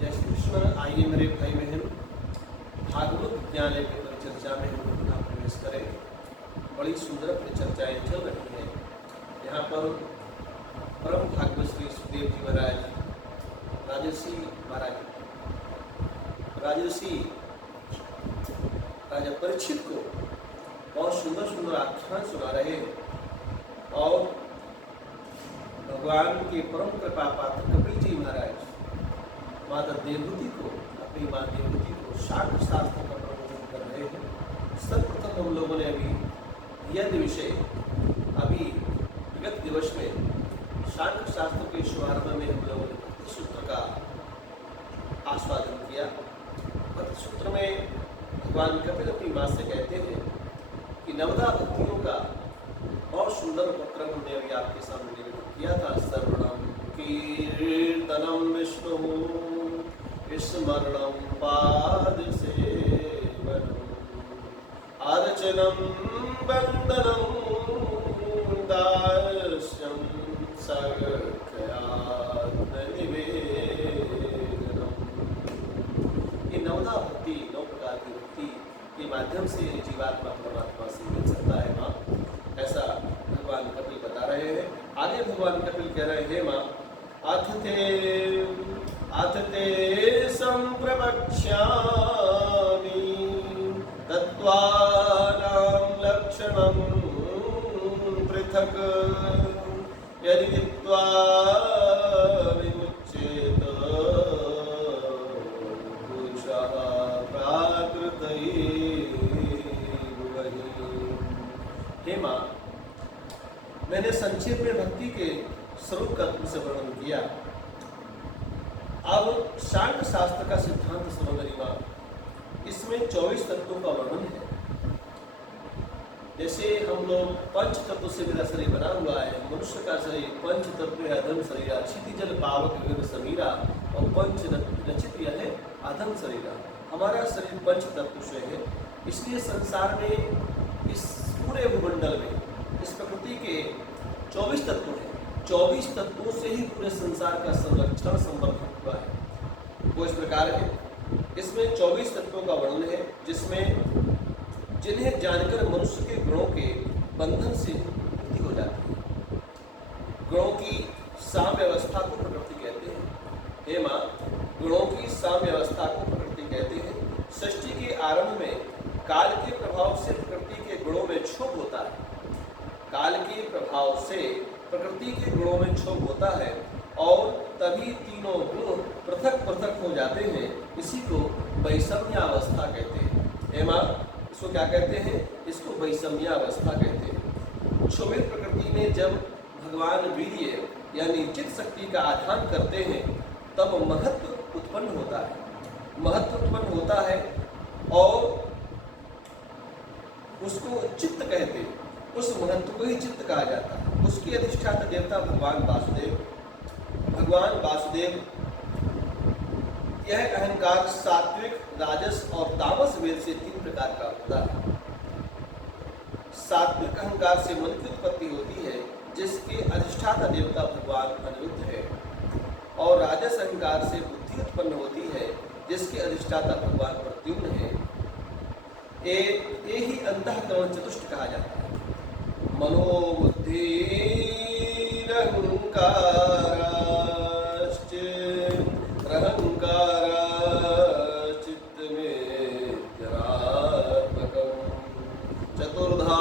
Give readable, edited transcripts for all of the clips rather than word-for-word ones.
जय श्री कृष्ण। आइए मेरे भाई बहन, भागवत ज्ञान की परिचर्चा में हम पुनः प्रवेश करें। बड़ी सुंदर परिचर्चाएं चल रही हैं। यहाँ पर परम भागवत श्री सुखदेव जी महाराज राजर्षि राजा परीक्षित को बहुत सुंदर सुंदर आख्यान सुना रहे हैं और भगवान के परम कृपा पात्र कपिल जी महाराज माता देवहूति को, अपनी माँ देवहूति को शास्त्र शास्त्र का प्रबोधन कर रहे हैं। सर्वप्रथम हम लोगों ने अभी यह विषय विगत दिवस में शास्त्र शास्त्र के शुभारंभ में हम लोगों ने भक्ति सूत्र का आस्वादन किया। भक्ति सूत्र में भगवान कपिल अपनी माँ से कहते हैं कि नवदा भक्तियों का बहुत सुंदर उपक्रम हमने अभी आपके सामने निवेदन किया था। श्रवणम कीर्तनम विष्णु स्मरणम पाद सेवनम अर्चनम वंदनम दास्यम सख्यात्म निवेदनम। ये नवदा भक्ति, 9 प्रकार की भक्ति के माध्यम से जीवात्मा परमात्मा से मिल सकता है माँ, ऐसा भगवान कपिल बता रहे हैं। आगे भगवान कपिल कह रहे हैं माँ अथ ते संप्रवक्ष्यामि तत्त्वानां लक्षणं पृथक् यदि दित्वा विमुच्येत पुरुषः प्राकृतैव वही। हे माँ, मैंने संक्षेप में भक्ति के स्वरूप का तुमसे वर्णन किया। अब शांत शास्त्र का सिद्धांत सुनो मेरी माँ। इसमें 24 तत्वों का वर्णन है। जैसे हम लोग पंच तत्व से मेरा शरीर बना हुआ है। मनुष्य का शरीर पंच तत्व है, अधम शरीर, क्षिति जल पावक विविध समीरा, और पंच रचित यह है अधम शरीर। हमारा शरीर पंच तत्व से है। इसलिए संसार में, इस पूरे भूमंडल में, इस प्रकृति के 24 तत्व हैं। 24 तत्वों से ही पूरे संसार का संरक्षण संबंध हुआ है। वो इस प्रकार है। इसमें 24 तत्वों का वर्णन है, जिसमें जिन्हें जानकर मनुष्य के गुणों के बंधन से मुक्ति हो जाती है। गुणों की साम्य अवस्था को प्रकृति कहते हैं। हे माँ, गुणों की साम्य अवस्था को प्रकृति कहते हैं। सृष्टि के आरंभ में काल के प्रभाव से प्रकृति के गुणों में क्षोभ होता है। काल के प्रभाव से प्रकृति के गुणों में क्षोभ होता है और तभी तीनों गुण पृथक पृथक हो जाते हैं। इसी को वैषम्यावस्था कहते हैं। हे माँ, इसको क्या कहते हैं? इसको वैषम्यावस्था कहते हैं। क्षोभित प्रकृति में जब भगवान वीर्य यानी चित्त शक्ति का आधान करते हैं, तब महत्व उत्पन्न होता है। महत्व उत्पन्न होता है और उसको चित्त कहते हैं। उस महत्व को ही चित्त कहा जाता है। उसके अधिष्ठाता देवता भगवान वासुदेव। भगवान वासुदेव, यह अहंकार सात्विक, राजस और तामस वेद से 3 प्रकार का होता है। सात्विक अहंकार से मन की उत्पत्ति होती है, जिसके अधिष्ठाता देवता भगवान अनिरुद्ध है, और राजस अहंकार से बुद्धि उत्पन्न होती है, जिसके अधिष्ठाता भगवान प्रद्युम्न है। ये ही अंतःकरण चतुष्ट कहा जाता है। मनोबुद्धिरहंकारश्च चतुर्धा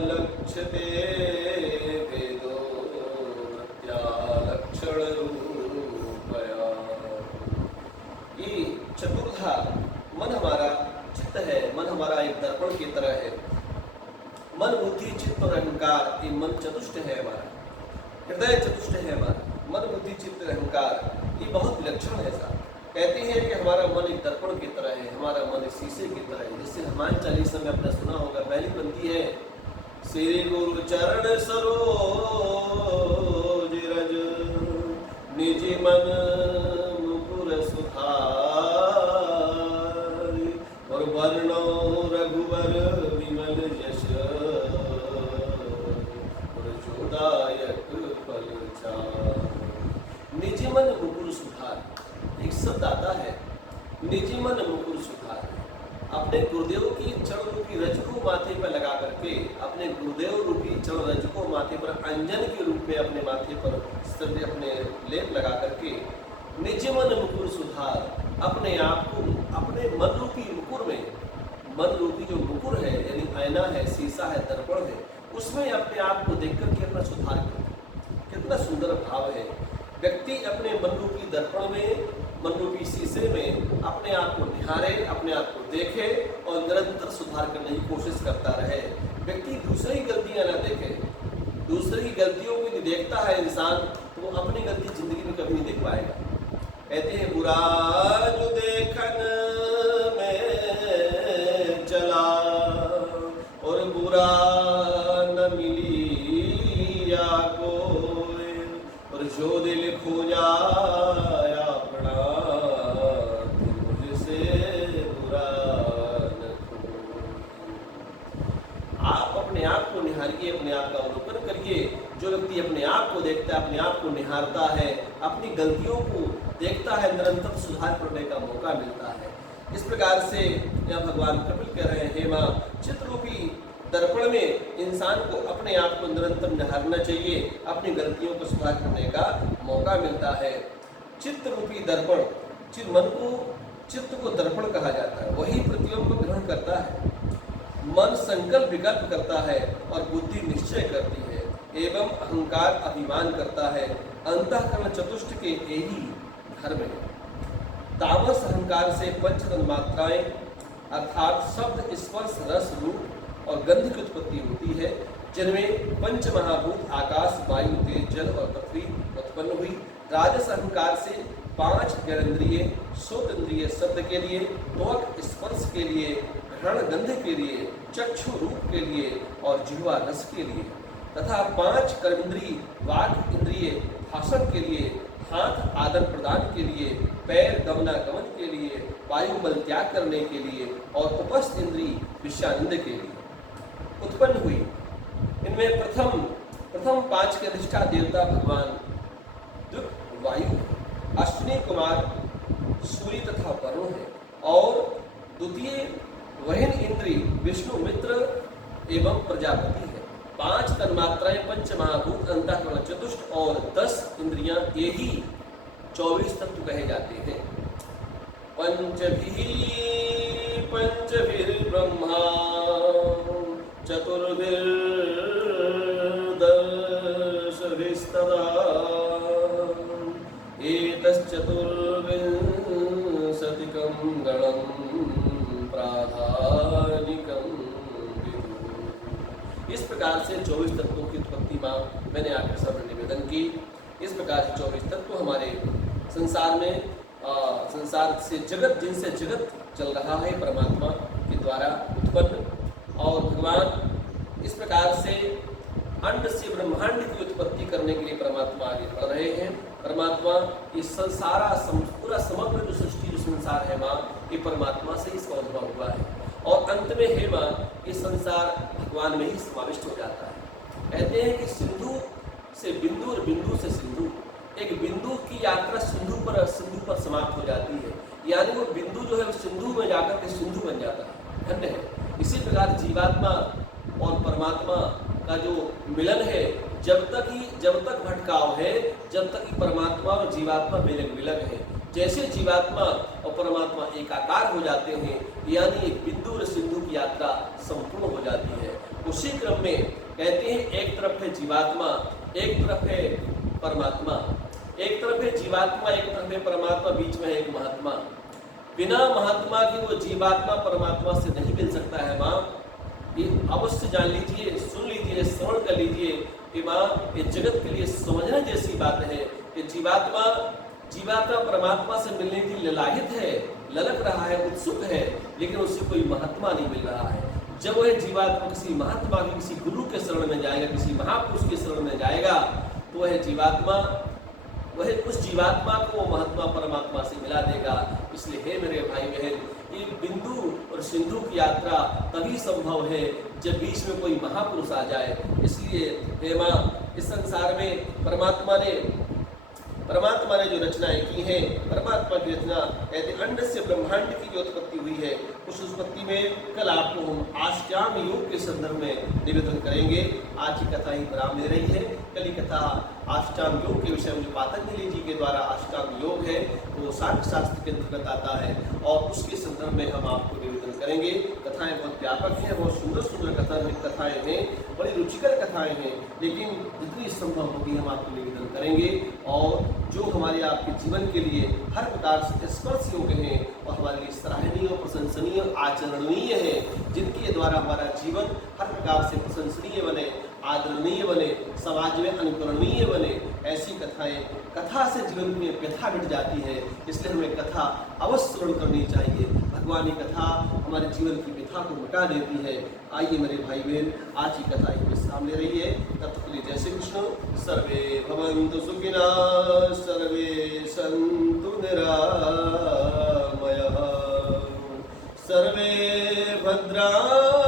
लक्ष्यते वेदो लक्षण रूपया। ये चतुर्धा मन हमारा चित्त है। मन हमारा एक दर्पण की तरह है। मन, बुद्धि, चित्त और अहंकार, ये मन चतुष्ट है हमारा। हृदय चतुष्ट है हमारा। मन, बुद्धि, चित्त, अहंकार, ये बहुत विलक्षण है साहब। कहते हैं कि हमारा मन एक दर्पण की तरह है, हमारा मन एक शीशे की तरह है। जिससे हनुमान चालीसा में आपने सुना होगा, पहली पंक्ति है, श्री गुरु चरण सरोज रज निज मन मुकुर सुधारि, और वर्णो रघुवर विमल यश जोदायक फल चारि। निज मन मुकुर सुधारि। एक शब्द आता है, निजी मन मुकुर सुधार। अपने गुरुदेव की चरण रूपी रज को माथे पर लगा करके, अपने गुरुदेव रूपी चरण रज को माथे पर अंजन के रूप में अपने माथे पर अपने लेप लगा करके निज मन मुकुर सुधार, अपने आप को अपने मन रूपी मुकुर में, मन रूपी जो मुकुर है यानी आईना है, शीशा है, दर्पण है, उसमें अपने आप को देख करके अपना सुधार करें। कितना सुंदर भाव है। व्यक्ति अपने मन रूपी दर्पण में, मन रूपी शीशे में अपने आप को निहारे, अपने आप को देखे और निरंतर सुधार करने की कोशिश करता रहे। व्यक्ति दूसरी गलतियां न देखे, दूसरी गलतियों को यदि देखता है इंसान तो वो अपनी गलती जिंदगी में कभी नहीं देख पाएगा। कहते हैं बुरा जो देखन में चला और बुरा न मिली या कोई, और जो दिल खो जाया अपना मुझसे बुरा न कोई। आप अपने आप को निहारिए, अपने आप का अवलोकन करिए। जो व्यक्ति अपने आप को देखता है, अपने आप को निहारता है, अपनी गलतियों को देखता है, निरंतर सुधार करने का मौका मिलता है। इस प्रकार से यह भगवान कपिल कह रहे हैं, हे माँ, चित्ररूपी दर्पण में इंसान को अपने आप को निरंतर निहारना चाहिए, अपनी गलतियों को सुधार करने का मौका मिलता है। चित्त रूपी दर्पण, मन को, चित्त को दर्पण कहा जाता है, वही प्रतिबिंब को ग्रहण करता है। मन संकल्प विकल्प करता है और बुद्धि निश्चय करती है एवं अहंकार अभिमान करता है। अंतःकरण चतुष्ट के यही धर्म है। तामस अहंकार से पंच तन्मात्राएं अर्थात शब्द, स्पर्श, रस, रूप और गंध की उत्पत्ति होती है, जिनमें पंच महाभूत आकाश, वायु, तेज, जल और पृथ्वी उत्पन्न हुई। राजस अहंकार से पांच ज्ञानेंद्रिय, श्रोत इंद्रिय शब्द के लिए, त्वक स्पर्श के लिए, घ्राण गंध के लिए, चक्षु रूप के लिए और जिह्वा रस के लिए, तथा पांच कर्मेंद्रिय, वाक इंद्रिय भाषण के लिए, हाथ आदान प्रदान के लिए, पैर गमनागमन के लिए, वायु मल त्याग करने के लिए और उपस्थ इंद्रिय विषयानंद के लिए उत्पन्न हुई। इनमें प्रथम पांच के अधिष्ठा देवता भगवान द्विक वायु है, अश्विनी कुमार सूर्य तथा वरुण है और द्वितीय वहिन इंद्रिय विष्णु मित्र एवं प्रजापति है। पांच तन्मात्राएं, पंच महाभूत, अंतःकरण चतुष्ट और 10 इंद्रियां, ये ही 24 तत्व कहे जाते हैं। पंचभिर ब्रह्मा चतुर्भिर्दशभिस्तदा एतश्चतुर्विंशतिकं गणं प्राधानिकं विदुः। इस प्रकार से 24 तत्वों की उत्पत्ति माँ मैंने आपके सामने निवेदन की। इस प्रकार से 24 तत्व हमारे संसार में संसार से जगत, जिनसे जगत चल रहा है, परमात्मा के द्वारा उत्पन्न। और भगवान इस प्रकार से अंड से ब्रह्मांड की उत्पत्ति करने के लिए परमात्मा आगे बढ़ रहे हैं। परमात्मा ये संसारा पूरा समग्र जो सृष्टि, जो संसार है माँ, ये परमात्मा से इसका उद्भव हुआ है और अंत में है माँ, ये संसार भगवान में ही समाविष्ट हो जाता है। कहते हैं कि सिंधु से बिंदु और बिंदु से सिंधु, एक बिंदु की यात्रा सिंधु पर समाप्त हो जाती है, यानी वो बिंदु जो है वो सिंधु में जाकर के सिंधु बन जाता है। धन्य है। इसी प्रकार जीवात्मा और परमात्मा का जो मिलन है, जब तक भटकाव है, जब तक परमात्मा और जीवात्मा विलग विलग है। जैसे जीवात्मा और परमात्मा एकाकार हो जाते हैं, यानी एक बिंदु और सिंधु की यात्रा संपूर्ण हो जाती है। उसी क्रम में कहते हैं, एक तरफ है जीवात्मा, एक तरफ है परमात्मा, एक तरफ है जीवात्मा, एक तरफ है परमात्मा, बीच में है एक महात्मा। बिना महात्मा के वो जीवात्मा परमात्मा से नहीं मिल सकता है माँ। ये अवश्य जान लीजिए, सुन लीजिए, श्रवण कर लीजिए कि माँ, ये जगत के लिए समझने जैसी बात है कि जीवात्मा परमात्मा से मिलने के लिए ललाहित है, ललक रहा है, उत्सुक है, लेकिन उससे कोई महात्मा नहीं मिल रहा है। जब वह जीवात्मा किसी महात्मा के, किसी गुरु के शरण में जाएगा, किसी महापुरुष के शरण में जाएगा, तो वह उस जीवात्मा को वो महात्मा परमात्मा से मिला देगा। इसलिए हे मेरे भाई बहन, ये बिंदु और सिंधु की यात्रा तभी संभव है जब बीच में कोई महापुरुष आ जाए। इसलिए हे माँ, इस संसार में परमात्मा ने परमात्मा ने जो रचनाएं की हैं, परमात्मा की रचना कहते अंड से ब्रह्मांड की जो उत्पत्ति हुई है, उस उत्पत्ति में कल आपको हम अष्टांग योग के संदर्भ में निवेदन करेंगे। आज की कथा ही विराम ले रही है। कल की कथा अष्टांग योग के विषय में जो पतंजलि जी के द्वारा अष्टांग योग है वो सांख्य शास्त्र के अंतर्गत आता है और उसके संदर्भ में हम आपको निवेदन करेंगे। कथाएं बहुत व्यापक हैं, बहुत सुंदर सुंदर कथाएं हैं, बड़ी रुचिकर कथाएं हैं, लेकिन जितनी संभव होगी हम आपको निवेदन करेंगे और जो हमारे आपके जीवन के लिए हर प्रकार से स्पर्श योग्य हैं और हमारे लिए सराहनीय, प्रशंसनीय, आचरणीय है, जिनके द्वारा हमारा जीवन हर प्रकार से प्रशंसनीय बने, आदरणीय बने, समाज में अनुकरणीय बने, ऐसी कथाएं, कथा से जीवन में व्यथा मिट जाती है। इसलिए हमें कथा अवश्य श्रवण करनी चाहिए। भगवान की कथा हमारे जीवन की व्यथा को मिटा देती है। आइए मेरे भाई बहन, आज की कथा ही विश्राम ले रही है। तब तक के लिए जय श्री कृष्ण। सर्वे भवन्तु सुखिनः, सर्वे सन्तु निरामयाः, सर्वे भद्राणि